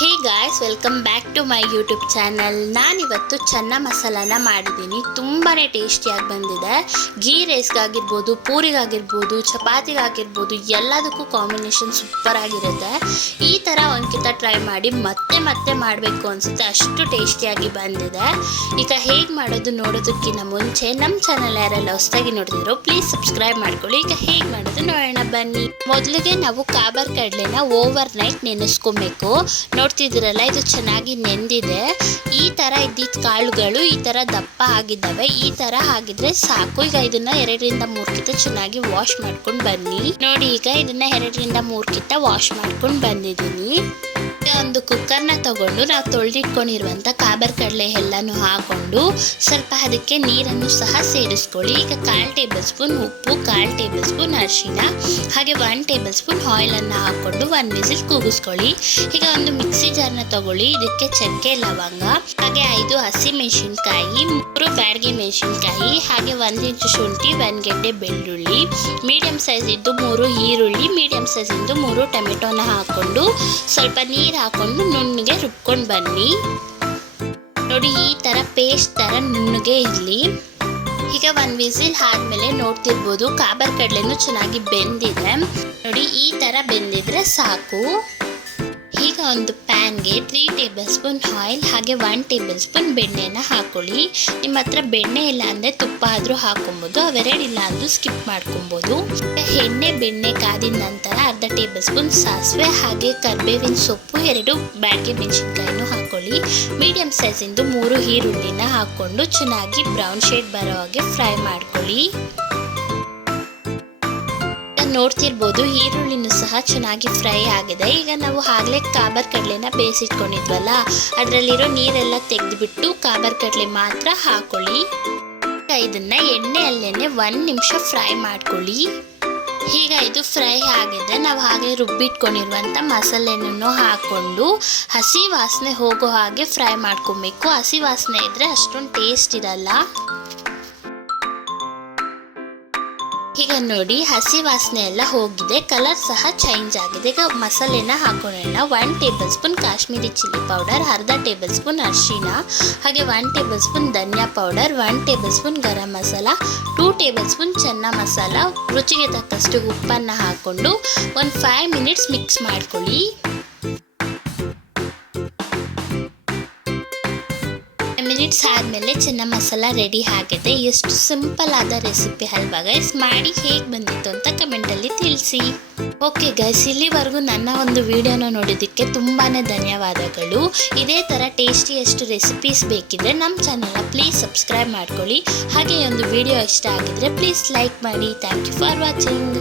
Hey guys, welcome back to my YouTube channel. ನಾನಿವತ್ತು ಚೆನ್ನ ಮಸಾಲಾನ ಮಾಡಿದ್ದೀನಿ. ತುಂಬಾ ಟೇಸ್ಟಿಯಾಗಿ ಬಂದಿದೆ. ಗೀ ರೈಸ್ಗಾಗಿರ್ಬೋದು, ಪೂರಿಗಾಗಿರ್ಬೋದು, ಚಪಾತಿಗಾಗಿರ್ಬೋದು, ಎಲ್ಲದಕ್ಕೂ ಕಾಂಬಿನೇಷನ್ ಸೂಪರ್ ಆಗಿರುತ್ತೆ. ಈ ಥರ ಒಂದ್ಕಿತ ಟ್ರೈ ಮಾಡಿ ಮತ್ತೆ ಮತ್ತೆ ಮಾಡಬೇಕು ಅನಿಸುತ್ತೆ, ಅಷ್ಟು ಟೇಸ್ಟಿಯಾಗಿ ಬಂದಿದೆ. ಈಗ ಹೇಗೆ ಮಾಡೋದು ನೋಡೋದಕ್ಕಿಂತ ಮುಂಚೆ ನಮ್ಮ ಚಾನಲ್ ಯಾರೆಲ್ಲ ಹೊಸದಾಗಿ ನೋಡ್ತಿದ್ರು ಪ್ಲೀಸ್ ಸಬ್ಸ್ಕ್ರೈಬ್ ಮಾಡ್ಕೊಳ್ಳಿ. ಈಗ ಹೇಗೆ ಮಾಡೋದು ನೋಡೋಣ ಬನ್ನಿ. ಮೊದಲಿಗೆ ನಾವು ಕಾಬರ್ ಕಡಲೆನ ಓವರ್ ನೈಟ್ ನೆನೆಸ್ಕೊಬೇಕು. ನೋಡ್ತಿದ್ದೀರಲ್ಲ, ಇದು ಚೆನ್ನಾಗಿ ನೆಂದಿದೆ. ಈ ಥರ ಇದ್ದಿದ್ದ ಕಾಳುಗಳು ಈ ಥರ ದಪ್ಪ ಆಗಿದ್ದಾವೆ. ಈ ಥರ ಆಗಿದ್ರೆ ಸಾಕು. ಈಗ ಇದನ್ನ 2ರಿಂದ 3 ಕಿತ ಚೆನ್ನಾಗಿ ವಾಶ್ ಮಾಡ್ಕೊಂಡು ಬನ್ನಿ. ನೋಡಿ, ಈಗ ಇದನ್ನ 2ರಿಂದ 3 ಕಿತ ವಾಶ್ ಮಾಡ್ಕೊಂಡು ಬಂದಿದ್ದೀನಿ. ಒಂದು ಕುಕ್ಕರ್ನ ತಗೊಂಡು ನಾವು ತೊಳೆದಿಟ್ಕೊಂಡಿರುವಂಥ ಕಾಬರ್ ಕಡಲೆ ಎಲ್ಲನೂ ಹಾಕೊಂಡು ಸ್ವಲ್ಪ ಅದಕ್ಕೆ ನೀರನ್ನು ಸಹ ಸೇರಿಸ್ಕೊಳ್ಳಿ. ಈಗ 1/4 ಟೇಬಲ್ ಸ್ಪೂನ್ ಉಪ್ಪು, 1/4 ಟೇಬಲ್ ಸ್ಪೂನ್ ಅರಿಶಿನ, ಹಾಗೆ 1 ಟೇಬಲ್ ಸ್ಪೂನ್ ಆಯಿಲನ್ನು ಹಾಕೊಂಡು 1 ವಿಸಿಲ್ ಕೂಗಿಸ್ಕೊಳ್ಳಿ. ಈಗ ಒಂದು ಮಿಕ್ಸಿ ಜಾರ್ನ ತಗೊಳ್ಳಿ. ಇದಕ್ಕೆ ಚಕ್ಕೆ, ಲವಂಗ, ಹಾಗೆ 5 ಹಸಿ ಮೆಣಸಿನ್ಕಾಯಿ, 3 ಬ್ಯಾಡಗಿ ಮೆಣಸಿನ್ಕಾಯಿ, ಹಾಗೆ 1 ಇಂಚು ಶುಂಠಿ, 1 ಗೆಡ್ಡೆ ಬೆಳ್ಳುಳ್ಳಿ, ಮೀಡಿಯಂ ಸೈಜ್ ಇದ್ದು 3 ಈರುಳ್ಳಿ, ಮೀಡಿಯಂ ಸೈಜ್ ಇದ್ದು 3 ಟೊಮೆಟೊನ ಹಾಕೊಂಡು ಸ್ವಲ್ಪ ನೀರು ಹಾಕೊಂಡು ನುಣ್ಣಗೆ ರುಬ್ಕೊಂಡು ಬನ್ನಿ. ನೋಡಿ, ಈ ಥರ ಪೇಸ್ಟ್ ಥರ ನುಣ್ಣಗೆ ಇರಲಿ. ಈಗ 1 ವಿಸಿಲ್ ಆದಮೇಲೆ ನೋಡ್ತಿರ್ಬೋದು ಕಾಬರ್ ಕಡಲೆನೂ ಚೆನ್ನಾಗಿ ಬೆಂದಿದೆ. ನೋಡಿ, ಈ ಥರ ಬೆಂದಿದ್ರೆ ಸಾಕು. ಈಗ ಒಂದು ಪ್ಯಾನ್ಗೆ 3 ಟೇಬಲ್ ಸ್ಪೂನ್ ಆಯಿಲ್ ಹಾಗೆ 1 ಟೇಬಲ್ ಸ್ಪೂನ್ ಬೆಣ್ಣೆನ ಹಾಕೊಳ್ಳಿ. ನಿಮ್ಮ ಹತ್ರ ಬೆಣ್ಣೆ ಇಲ್ಲ ಅಂದರೆ ತುಪ್ಪ ಆದರೂ ಹಾಕೊಬೋದು, ಅವೆರಡಿಲ್ಲ ಅಂದರೂ ಸ್ಕಿಪ್ ಮಾಡ್ಕೊಬೋದು. ಎಣ್ಣೆ ಬೆಣ್ಣೆ ಕಾದಿದ ನಂತರ ಅರ್ಧ ಟೇಬಲ್ ಸ್ಪೂನ್ ಸಾಸಿವೆ ಹಾಗೆ ಕರಿಬೇವಿನ ಸೊಪ್ಪು, 2 ಬ್ಯಾಡಗಿ ಮೆಣಸಿನ್ಕಾಯಿನೂ ಹಾಕೊಳ್ಳಿ. ಮೀಡಿಯಂ ಸೈಜಿಂದು 3 ಈರುಳ್ಳಿನ ಹಾಕ್ಕೊಂಡು ಚೆನ್ನಾಗಿ ಬ್ರೌನ್ ಶೇಡ್ ಬರೋ ಹಾಗೆ ಫ್ರೈ ಮಾಡ್ಕೊಳ್ಳಿ. ನೋಡ್ತಿರ್ಬೋದು ಈರುಳ್ಳಿನೂ ಸಹ ಚೆನ್ನಾಗಿ ಫ್ರೈ ಆಗಿದೆ. ಈಗ ನಾವು ಆಗಲೇ ಕಾಬರ್ ಕಡಲೆನ ಬೇಯಿಸಿಟ್ಕೊಂಡಿದ್ವಲ್ಲ, ಅದರಲ್ಲಿರೋ ನೀರೆಲ್ಲ ತೆಗೆದುಬಿಟ್ಟು ಕಾಬರ್ ಕಡಲೆ ಮಾತ್ರ ಹಾಕೊಳ್ಳಿ. ಇದನ್ನ ಎಣ್ಣೆಯಲ್ಲೇನೆ 1 ನಿಮಿಷ ಫ್ರೈ ಮಾಡ್ಕೊಳ್ಳಿ. ಈಗ ಇದು ಫ್ರೈ ಆಗಿದೆ. ನಾವು ಹಾಗೆ ರುಬ್ಬಿಟ್ಕೊಂಡಿರುವಂಥ ಮಸಾಲೆನೂ ಹಾಕ್ಕೊಂಡು ಹಸಿ ವಾಸನೆ ಹೋಗೋ ಹಾಗೆ ಫ್ರೈ ಮಾಡ್ಕೊಬೇಕು. ಹಸಿ ವಾಸನೆ ಇದ್ದರೆ ಅಷ್ಟೊಂದು ಟೇಸ್ಟ್ ಇರಲ್ಲ. ಈಗ ನೋಡಿ, ಹಸಿ ವಾಸನೆ ಎಲ್ಲ ಹೋಗಿದೆ, ಕಲರ್ ಸಹ ಚೇಂಜ್ ಆಗಿದೆ. ಈಗ ಮಸಾಲೆನ ಹಾಕೊಳ್ಳೋಣ. 1 table spoon Kashmiri chilli powder, ಅರ್ಧ ಟೇಬಲ್ ಸ್ಪೂನ್ ಅರಿಶಿನ, ಹಾಗೆ 1 ಟೇಬಲ್ ಸ್ಪೂನ್ ಧನಿಯಾ powder, 1 table spoon garam masala, 2 table spoon ಚೆನ್ನ ಮಸಾಲ, ರುಚಿಗೆ ತಕ್ಕಷ್ಟು ಉಪ್ಪನ್ನು ಹಾಕ್ಕೊಂಡು ಒಂದು 5 ಮಿನಿಟ್ಸ್ ಮಿಕ್ಸ್ ಮಾಡ್ಕೊಳ್ಳಿ. ಮಿನಿಟ್ಸ್ ಆದಮೇಲೆ ಚೆನ್ನ ಮಸಾಲ ರೆಡಿ ಆಗಿದೆ. ಎಷ್ಟು ಸಿಂಪಲ್ ಆದ ರೆಸಿಪಿ ಅಲ್ವಾ ಗೈಸ್? ಮಾಡಿ ಹೇಗೆ ಬಂದಿತ್ತು ಅಂತ ಕಮೆಂಟಲ್ಲಿ ತಿಳಿಸಿ. ಓಕೆ ಗೈಸ್, ಇಲ್ಲಿವರೆಗೂ ನನ್ನ ಒಂದು ವಿಡಿಯೋನ ನೋಡಿದ್ದಕ್ಕೆ ತುಂಬಾ ಧನ್ಯವಾದಗಳು. ಇದೇ ಥರ ಟೇಸ್ಟಿಯಷ್ಟು ರೆಸಿಪೀಸ್ ಬೇಕಿದ್ರೆ ನಮ್ಮ ಚಾನಲ್ನ ಪ್ಲೀಸ್ ಸಬ್ಸ್ಕ್ರೈಬ್ ಮಾಡ್ಕೊಳ್ಳಿ. ಹಾಗೆ ಒಂದು ವಿಡಿಯೋ ಇಷ್ಟ ಆಗಿದ್ರೆ ಪ್ಲೀಸ್ ಲೈಕ್ ಮಾಡಿ. Thank you for watching.